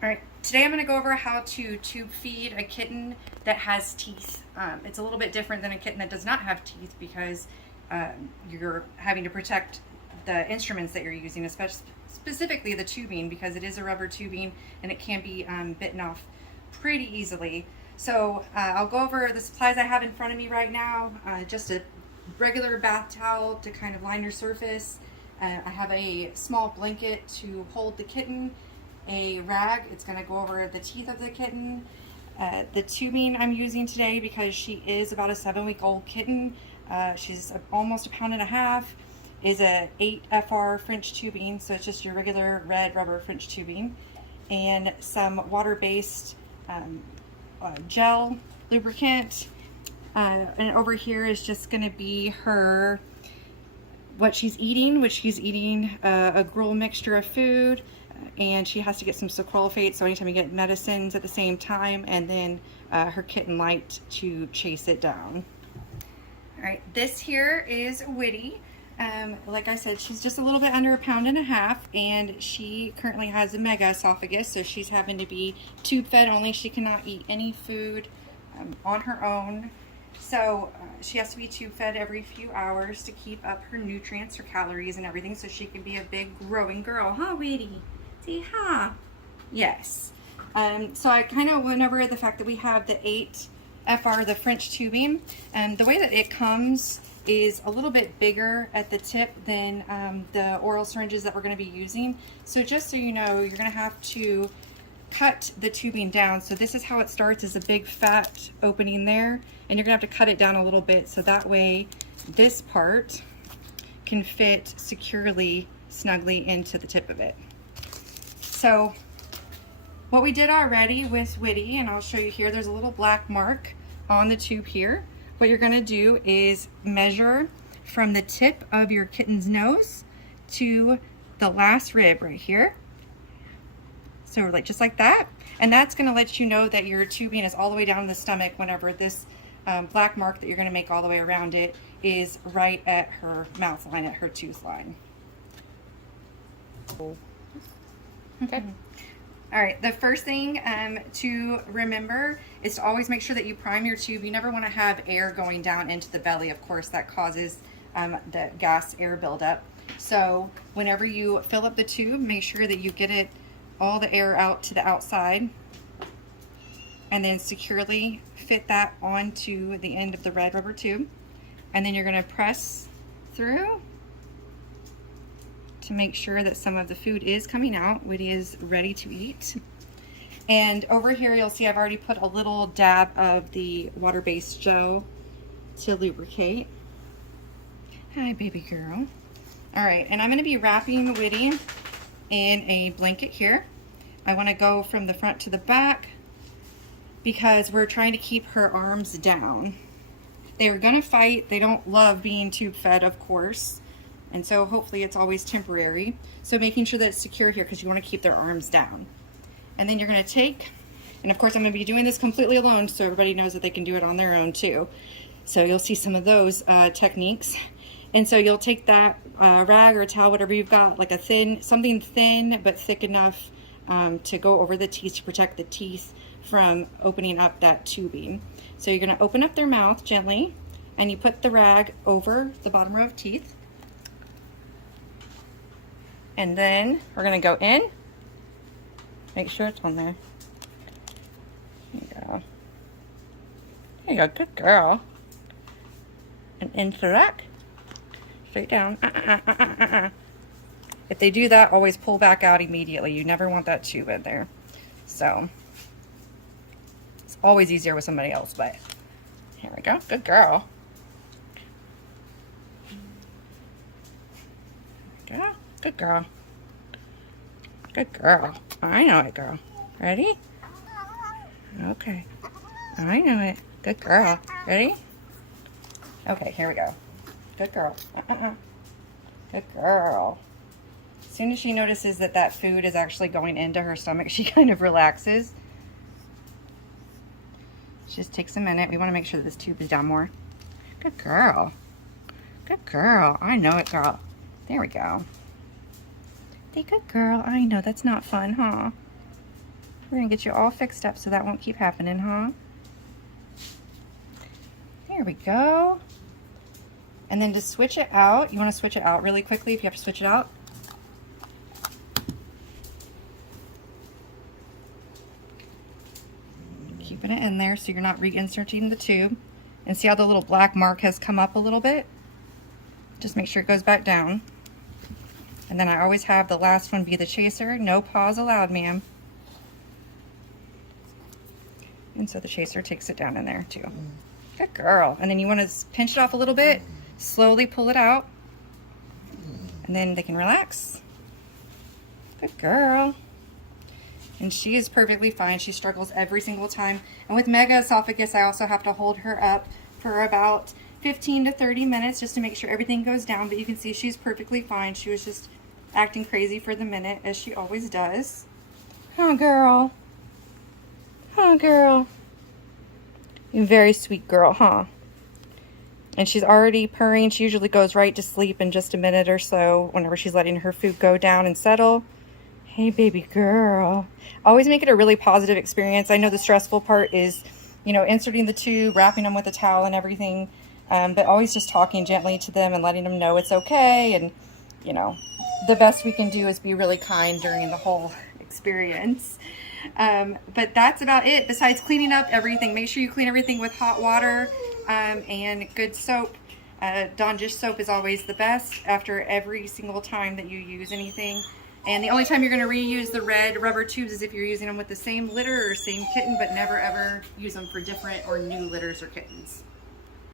All right, today I'm going to go over how to tube feed a kitten that has teeth. It's a little bit different than a kitten that does not have teeth because you're having to protect the instruments that you're using, especially specifically the tubing, because it is a rubber tubing and it can be bitten off pretty easily. So I'll go over the supplies I have in front of me right now. Just a regular bath towel to kind of line your surface. I have a small blanket to hold the kitten, a rag, it's going to go over the teeth of the kitten. The tubing I'm using today, because she is about a 7-week-old kitten, she's almost a pound and a half, is a 8FR French tubing, so it's just your regular red rubber French tubing, and some water-based gel lubricant. And over here is just going to be her what she's eating, which she's eating a gruel mixture of food, and she has to get some sucralfate, so anytime you get medicines at the same time, and then her kitten light to chase it down. All right, this here is Whitty. Like I said, she's just a little bit under a pound and a half, and she currently has a mega esophagus, so she's having to be tube fed only. She cannot eat any food on her own. So she has to be tube fed every few hours to keep up her nutrients, her calories, and everything, so she can be a big growing girl. Huh, Whitty? See, huh? Yes. So I kind of went over the fact that we have the 8FR, the French tubing, and the way that it comes is a little bit bigger at the tip than the oral syringes that we're going to be using. So just so you know, you're going to have to cut the tubing down. So this is how it starts, is a big fat opening there, and you're gonna have to cut it down a little bit so that way this part can fit securely, snugly into the tip of it. So what we did already with Whitty, and I'll show you here, there's a little black mark on the tube here. What you're gonna do is measure from the tip of your kitten's nose to the last rib right here. So like just like that, and that's going to let you know that your tubing is all the way down the stomach whenever this black mark that you're going to make all the way around it is right at her mouth line, at her tooth line. Okay. All right, the first thing to remember is to always make sure that you prime your tube. You never want to have air going down into the belly. Of course, that causes the gas air buildup. So whenever you fill up the tube, make sure that you get it all the air out to the outside, and then securely fit that onto the end of the red rubber tube, and then you're going to press through to make sure that some of the food is coming out. Whitty is ready to eat. And over here you'll see I've already put a little dab of the water-based gel to lubricate. Hi, baby girl. All right, and I'm going to be wrapping Whitty in a blanket here. I want to go from the front to the back because we're trying to keep her arms down. They're gonna fight. They don't love being tube fed, of course, and so hopefully it's always temporary. So making sure that it's secure here, because you want to keep their arms down. And then you're going to take, and of course I'm going to be doing this completely alone so everybody knows that they can do it on their own too. So you'll see some of those techniques. And so you'll take that rag or towel, whatever you've got, like something thin but thick enough to go over the teeth, to protect the teeth from opening up that tubing. So you're going to open up their mouth gently, and you put the rag over the bottom row of teeth. And then we're going to go in. Make sure it's on there. There you go. There you go, good girl. And into that. Straight down. If they do that, always pull back out immediately. You never want that tube in there. So it's always easier with somebody else, but here we go. Good girl. Yeah, good girl. Good girl. I know it, girl. Ready? Okay. I know it. Good girl. Ready? Okay, here we go. Good girl. Good girl. As soon as she notices that that food is actually going into her stomach, she kind of relaxes. Just takes a minute. We want to make sure that this tube is down more. Good girl. Good girl. I know it, girl. There we go. Be good girl. I know that's not fun, huh? We're gonna get you all fixed up so that won't keep happening, huh? There we go. And then to switch it out, you want to switch it out really quickly if you have to switch it out. Keeping it in there so you're not reinserting the tube. And see how the little black mark has come up a little bit? Just make sure it goes back down. And then I always have the last one be the chaser. No pause allowed, ma'am. And so the chaser takes it down in there too. Good girl. And then you want to pinch it off a little bit, slowly pull it out, and then they can relax. Good girl. And she is perfectly fine. She struggles every single time. And with mega esophagus, I also have to hold her up for about 15 to 30 minutes just to make sure everything goes down. But you can see she's perfectly fine. She was just acting crazy for the minute, as she always does. Huh, girl? Huh, girl? You're a very sweet girl, huh? And she's already purring. She usually goes right to sleep in just a minute or so whenever she's letting her food go down and settle. Hey, baby girl. Always make it a really positive experience. I know the stressful part is, you know, inserting the tube, wrapping them with a towel and everything, but always just talking gently to them and letting them know it's okay. And, you know, the best we can do is be really kind during the whole experience. But that's about it. Besides cleaning up everything, make sure you clean everything with hot water and good soap. Dawn dish soap is always the best after every single time that you use anything. And the only time you're going to reuse the red rubber tubes is if you're using them with the same litter or same kitten, but never ever use them for different or new litters or kittens.